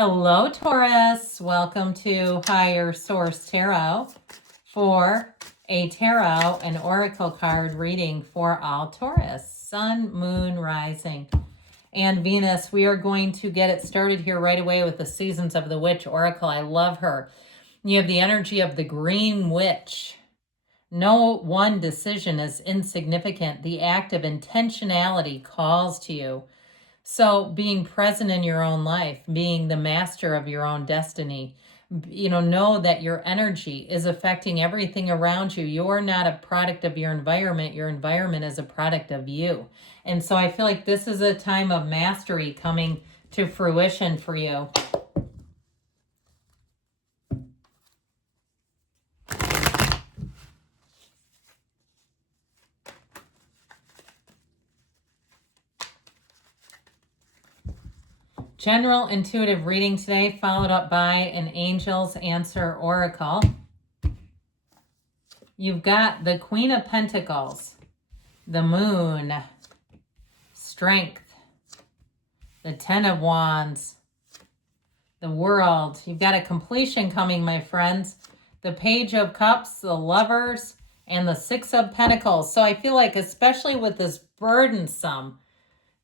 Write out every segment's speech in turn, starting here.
Hello, Taurus. Welcome to Higher Source Tarot for a tarot and oracle card reading for all Taurus, Sun, Moon, Rising, and Venus. We are going to get it started here right away with the Seasons of the Witch Oracle. I love her. You have the energy of the Green Witch. No one decision is insignificant. The act of intentionality calls to you. So being present in your own life, being the master of your own destiny, know that your energy is affecting everything around you. You're not a product of your environment. Your environment is a product of you. And so I feel like this is a time of mastery coming to fruition for you. General intuitive reading today, followed up by an Angel's Answer Oracle. You've got the Queen of Pentacles, the Moon, Strength, the Ten of Wands, the World. You've got a completion coming, my friends. The Page of Cups, the Lovers, and the Six of Pentacles. So I feel like, especially with this burdensome,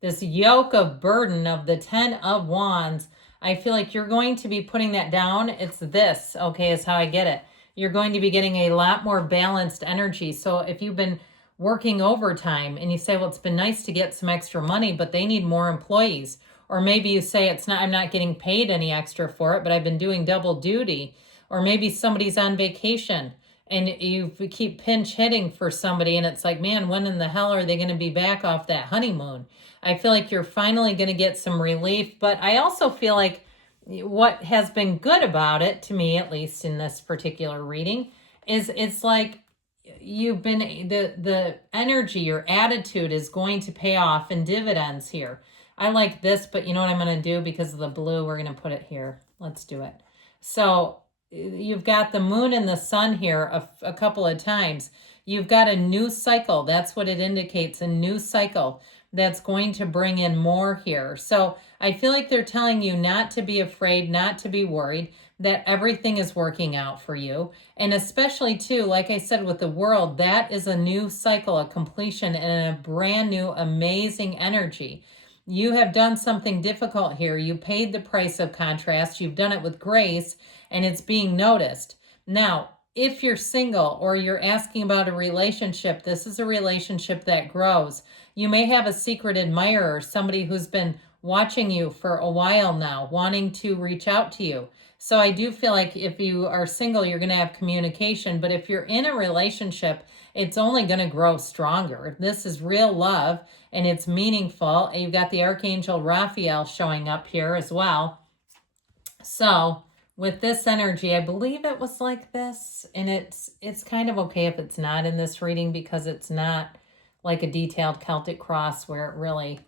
this yoke of burden of the Ten of Wands, I feel like you're going to be putting that down. It's this, okay, is how I get it. You're going to be getting a lot more balanced energy. So if you've been working overtime and you say, well, it's been nice to get some extra money, but they need more employees. Or maybe you say, I'm not getting paid any extra for it, but I've been doing double duty. Or maybe somebody's on vacation and you keep pinch hitting for somebody and it's like, man, when in the hell are they going to be back off that honeymoon? I feel like you're finally going to get some relief, but I also feel like what has been good about it, to me at least in this particular reading, is it's like you've been, the energy, your attitude is going to pay off in dividends here. I like this, but you know what I'm going to do because of the blue? We're going to put it here. Let's do it. So you've got the Moon and the Sun here a couple of times. You've got a new cycle. That's what it indicates, a new cycle that's going to bring in more here. So I feel like they're telling you not to be afraid, not to be worried, that everything is working out for you. And especially too, like I said, with the World, that is a new cycle, a completion, and a brand new, amazing energy. You have done something difficult here. You paid the price of contrast. You've done it with grace, and it's being noticed. Now, if you're single or you're asking about a relationship, this is a relationship that grows. You may have a secret admirer, somebody who's been watching you for a while now, wanting to reach out to you. So I do feel like if you are single, you're going to have communication. But if you're in a relationship, it's only going to grow stronger. This is real love and it's meaningful. And you've got the Archangel Raphael showing up here as well. So with this energy, I believe it was like this, and it's kind of okay if it's not in this reading because it's not like a detailed Celtic cross where it really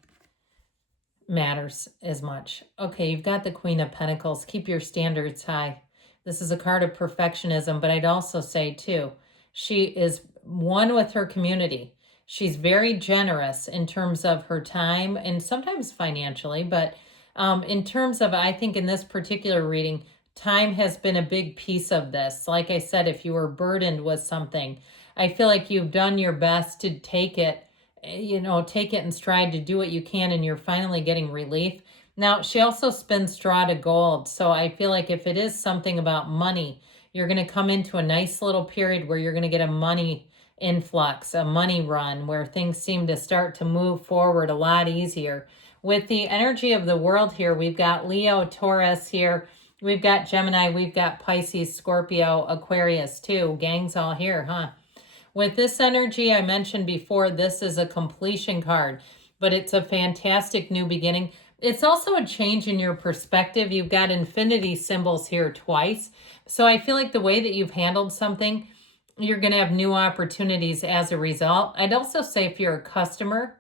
matters as much. Okay, you've got the Queen of Pentacles. Keep your standards high. This is a card of perfectionism, but I'd also say too, she is one with her community. She's very generous in terms of her time and sometimes financially, but in terms of, I think in this particular reading, time has been a big piece of this. Like I said, if you were burdened with something, I feel like you've done your best to take it in stride, to do what you can, and you're finally getting relief. Now, she also spins straw to gold. So I feel like if it is something about money, you're going to come into a nice little period where you're going to get a money influx, a money run, where things seem to start to move forward a lot easier. With the energy of the World here, we've got Leo, Taurus here. We've got Gemini, we've got Pisces, Scorpio, Aquarius too. Gang's all here, huh? With this energy, I mentioned before, this is a completion card, but it's a fantastic new beginning. It's also a change in your perspective. You've got infinity symbols here twice. So I feel like the way that you've handled something, you're going to have new opportunities as a result. I'd also say if you're a customer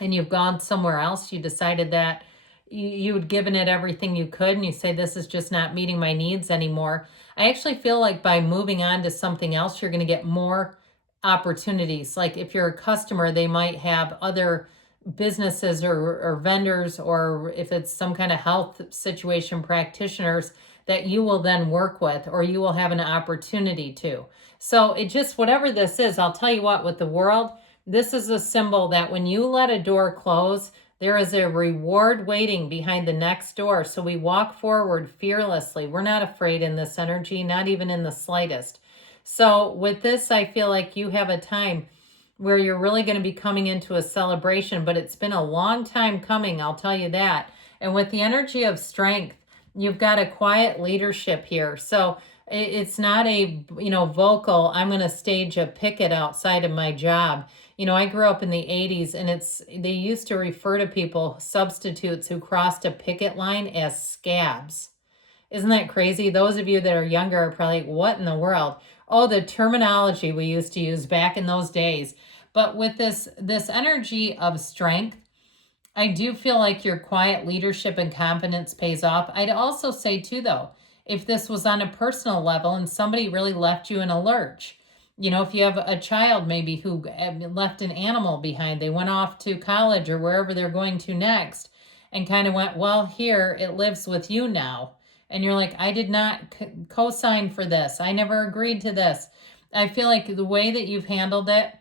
and you've gone somewhere else, you decided that you had given it everything you could and you say, this is just not meeting my needs anymore. I actually feel like by moving on to something else, you're going to get more opportunities. Like if you're a customer, they might have other businesses or vendors, or if it's some kind of health situation, practitioners that you will then work with, or you will have an opportunity to. So it just, whatever this is, I'll tell you what, with the world, this is a symbol that when you let a door close, there is a reward waiting behind the next door. So we walk forward fearlessly. We're not afraid in this energy, not even in the slightest. So with this, I feel like you have a time where you're really going to be coming into a celebration, but it's been a long time coming, I'll tell you that. And with the energy of strength, you've got a quiet leadership here. So it's not a, vocal, I'm going to stage a picket outside of my job. I grew up in the 80s, and they used to refer to people, substitutes who crossed a picket line, as scabs. Isn't that crazy? Those of you that are younger are probably like, what in the world? Oh, the terminology we used to use back in those days. But with this energy of strength, I do feel like your quiet leadership and confidence pays off. I'd also say too, though, if this was on a personal level and somebody really left you in a lurch, if you have a child maybe who left an animal behind, they went off to college or wherever they're going to next, and kind of went, well, here, it lives with you now. And you're like, I did not co-sign for this. I never agreed to this. I feel like the way that you've handled it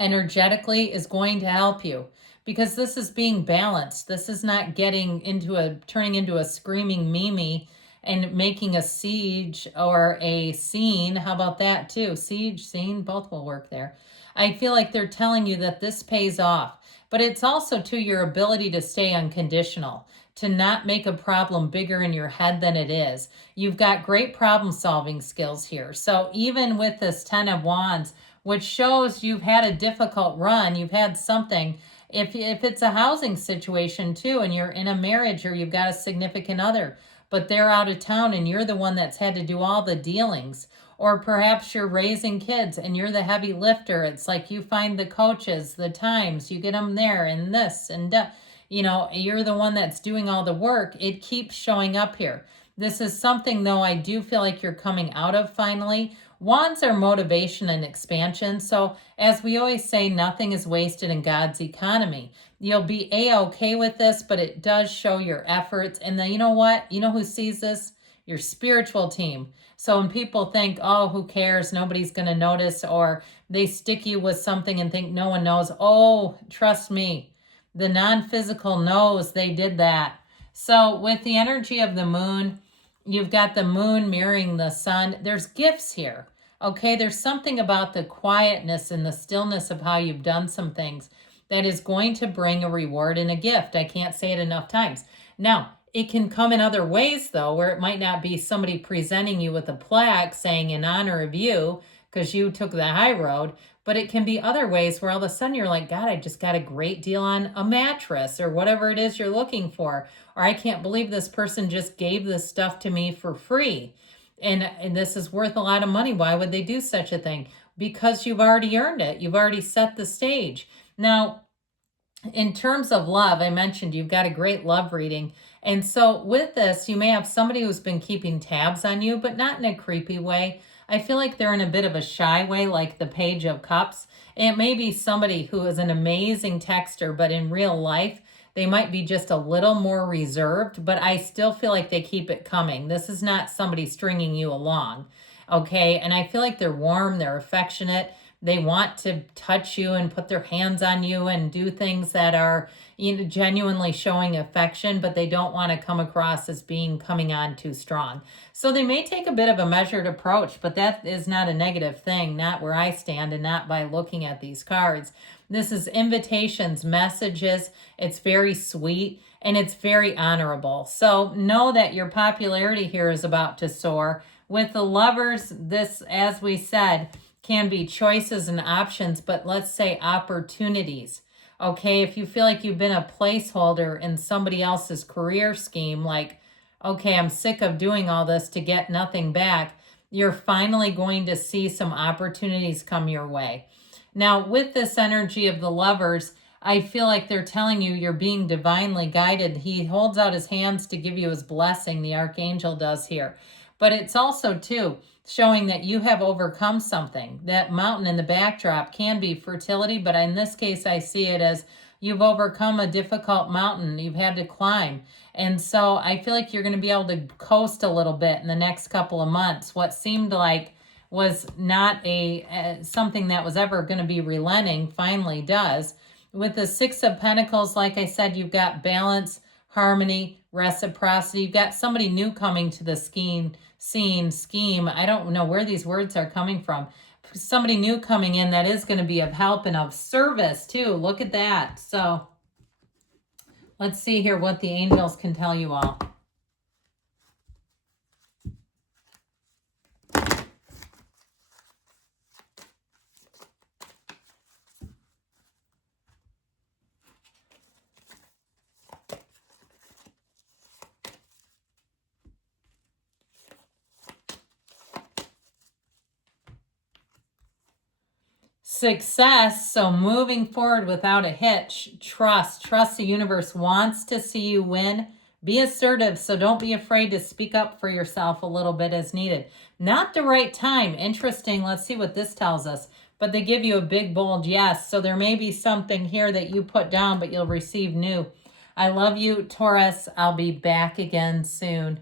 energetically is going to help you, because this is being balanced. This is not turning into a screaming Mimi and making a siege or a scene. How about that too? Siege, scene, both will work there. I feel like they're telling you that this pays off, but it's also to your ability to stay unconditional, to not make a problem bigger in your head than it is. You've got great problem solving skills here. So even with this 10 of Wands, which shows you've had a difficult run, you've had something, if it's a housing situation too, and you're in a marriage or you've got a significant other, but they're out of town and you're the one that's had to do all the dealings, or perhaps you're raising kids and you're the heavy lifter. It's like you find the coaches, the times, you get them there and this and that. You're the one that's doing all the work. It keeps showing up here. This is something, though, I do feel like you're coming out of finally. Wands are motivation and expansion. So as we always say, nothing is wasted in God's economy. You'll be A-okay with this, but it does show your efforts. And then you know what? You know who sees this? Your spiritual team. So when people think, oh, who cares? Nobody's going to notice, or they stick you with something and think no one knows. Oh, trust me. The non-physical knows they did that. So with the energy of the moon, you've got the moon mirroring the sun. There's gifts here. Okay, there's something about the quietness and the stillness of how you've done some things that is going to bring a reward and a gift. I can't say it enough times. Now, it can come in other ways, though, where it might not be somebody presenting you with a plaque saying in honor of you because you took the high road, but it can be other ways where all of a sudden you're like, God, I just got a great deal on a mattress or whatever it is you're looking for. Or I can't believe this person just gave this stuff to me for free. And this is worth a lot of money. Why would they do such a thing? Because you've already earned it. You've already set the stage. Now, in terms of love, I mentioned you've got a great love reading. And so with this, you may have somebody who's been keeping tabs on you, but not in a creepy way. I feel like they're in a bit of a shy way, like the Page of Cups. It may be somebody who is an amazing texter, but in real life, they might be just a little more reserved, but I still feel like they keep it coming. This is not somebody stringing you along, okay? And I feel like they're warm, they're affectionate. They want to touch you and put their hands on you and do things that are, genuinely showing affection, but they don't want to come across as coming on too strong. So they may take a bit of a measured approach, but that is not a negative thing, not where I stand and not by looking at these cards. This is invitations, messages. It's very sweet and it's very honorable. So know that your popularity here is about to soar. With the Lovers, this, as we said, can be choices and options, but let's say opportunities. Okay, if you feel like you've been a placeholder in somebody else's career scheme, like, okay, I'm sick of doing all this to get nothing back, you're finally going to see some opportunities come your way. Now, with this energy of the Lovers, I feel like they're telling you you're being divinely guided. He holds out his hands to give you his blessing, the Archangel does here. But it's also, too, showing that you have overcome something. That mountain in the backdrop can be fertility, but in this case, I see it as You've overcome a difficult mountain you've had to climb. And so I feel like you're going to be able to coast a little bit in the next couple of months. What seemed like was not something that was ever going to be relenting finally does. With the Six of Pentacles, like I said, you've got balance, harmony, reciprocity. You've got somebody new coming to the scheme. I don't know where these words are coming from. Somebody new coming in that is going to be of help and of service too. Look at that. So let's see here what the angels can tell you all. Success, so moving forward without a hitch. Trust the universe wants to see you win. Be assertive, so don't be afraid to speak up for yourself a little bit as needed. Not the right time. Interesting. Let's see what this tells us. But they give you a big, bold yes. So there may be something here that you put down, but you'll receive new. I love you, Taurus. I'll be back again soon.